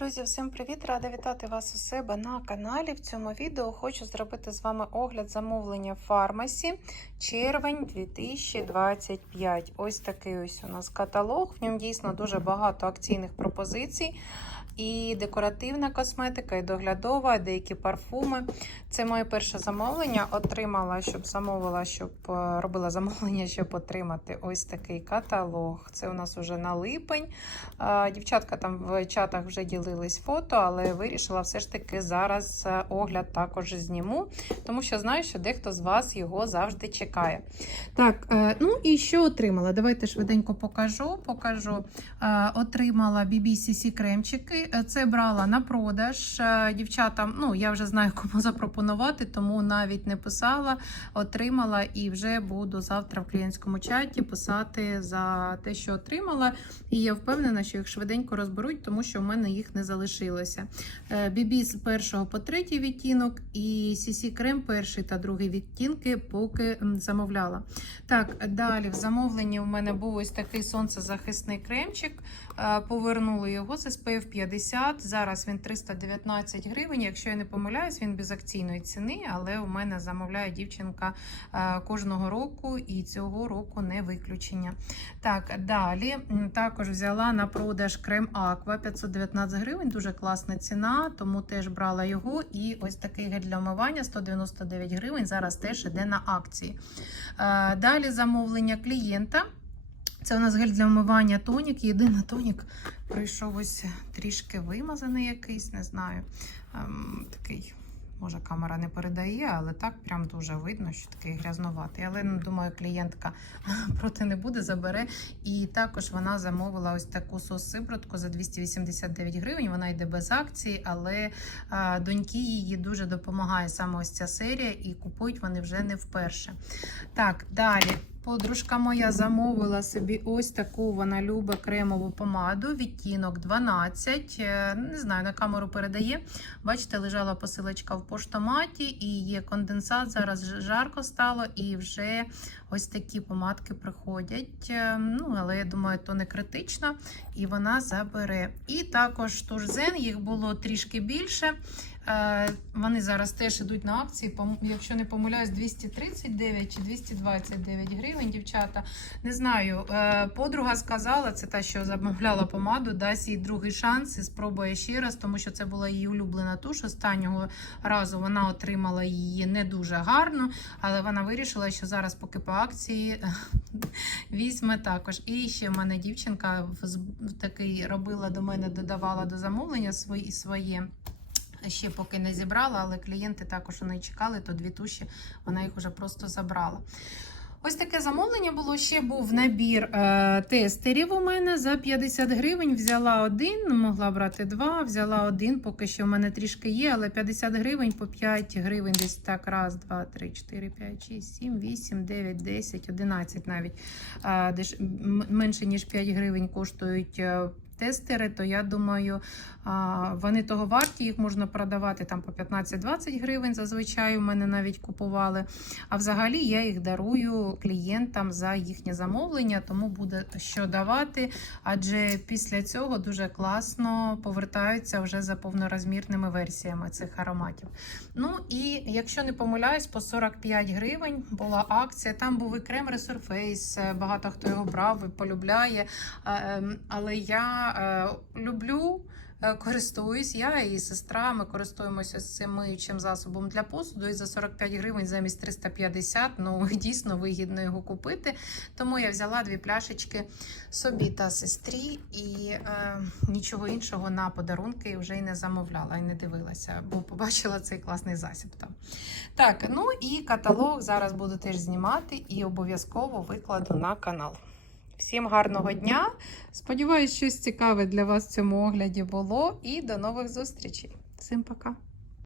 Друзі, всім привіт! Рада вітати вас у себе на каналі. В цьому відео хочу зробити з вами огляд замовлення фармасі червень 2025. Ось такий ось у нас каталог. В ньому дійсно дуже багато акційних пропозицій. І декоративна косметика, і доглядова, і деякі парфуми. Це моє перше замовлення. Отримала, щоб замовила, щоб е, робила замовлення, щоб отримати ось такий каталог. Це у нас вже на липень. Е, Дівчатка там в чатах вже ділились фото, але вирішила все ж таки зараз е, огляд також зніму, тому що знаю, що дехто з вас його завжди чекає. Так, ну і що отримала? Давайте швиденько покажу. Покажу. Отримала BBCC кремчики. Е, Це брала на продаж. Е, Дівчатам, ну я вже знаю, кому запропонувати, тому навіть не писала. Отримала і вже буду завтра в клієнтському чаті писати за те, що отримала. І я впевнена, що їх швиденько розберуть, тому що в мене їх не залишилося. Е, BB з першого по третій відтінок і CC крем перший та другий відтінки, поки замовляла. Так, далі в замовленні у мене був ось такий сонцезахисний кремчик. Повернули його з SPF 50. Зараз він 319 гривень. Якщо я не помиляюсь, він без акційної ціни, але у мене замовляє дівчинка е, кожного року і цього року не виключення. Так, далі також взяла на продаж крем Aqua 519 гривень. Дуже класна ціна, тому теж брала його. І ось такий гель для вмивання 199 гривень. Зараз теж іде на акції. Е, Далі замовлення клієнта. Це у нас гель для вмивання тонік. Єдиний тонік прийшов ось трішки вимазаний якийсь, не знаю. Ем, такий, може, камера не передає, але так прям дуже видно, що такий грязноватий. Але ну, думаю, клієнтка проти не буде, забере. І також вона замовила ось таку сос-сиворотку за 289 гривень. Вона йде без акції, але доньки її дуже допомагає саме ось ця серія, і купують вони вже не вперше. Так, далі. Подружка моя замовила собі ось таку вона любить кремову помаду, відтінок 12. Е, Не знаю, на камеру передає. Бачите, лежала посилочка в поштоматі і є конденсат. Зараз жарко стало, і вже ось такі помадки приходять. Е, Ну, але я думаю, то не критично, і вона забере. І також Турзен, їх було трішки більше. Е, Вони зараз теж ідуть на акції. Якщо не помиляюсь, 239 чи 229 гривень, дівчата. Не знаю. Е, Подруга сказала, це та, що замовляла помаду, дасть їй другий шанс і спробує ще раз, тому що це була її улюблена туш. Останнього разу вона отримала її не дуже гарно, але вона вирішила, що зараз, поки по акції, візьме також. І ще в мене дівчинка такий робила до мене, додавала до замовлення своє. Ще поки не зібрала, але клієнти також вони чекали, то дві туші вона їх вже просто забрала. Ось таке замовлення було. Ще був набір е, тестерів у мене за 50 гривень. Взяла один, могла брати два, взяла один, поки що в мене трішки є, але 50 гривень по 5 гривень, десь так. Раз, два, три, чотири, п'ять, шість, сім, вісім, дев'ять, десять, одинадцять навіть. Е, менше ніж 5 гривень коштують. Тестери, то я думаю, вони того варті, їх можна продавати там по 15-20 гривень. Зазвичай у мене навіть купували. А взагалі я їх дарую клієнтам за їхнє замовлення, тому буде що давати. Адже після цього дуже класно повертаються вже за повнорозмірними версіями цих ароматів. Ну і якщо не помиляюсь, по 45 гривень була акція. Там був і крем Resurface, багато хто його брав і полюбляє. Ем, Але я е, люблю. е, Користуюсь я і сестра. Ми користуємося цим миючим засобом для посуду. І за 45 гривень замість 350, ну дійсно вигідно його купити. Тому я взяла дві пляшечки собі та сестрі, і е, нічого іншого на подарунки вже й не замовляла, і не дивилася, бо побачила цей класний засіб там. Так, ну і каталог зараз буду теж знімати і обов'язково викладу на канал. Всім гарного дня! Сподіваюсь, щось цікаве для вас в цьому огляді було. І до нових зустрічей. Всім пока!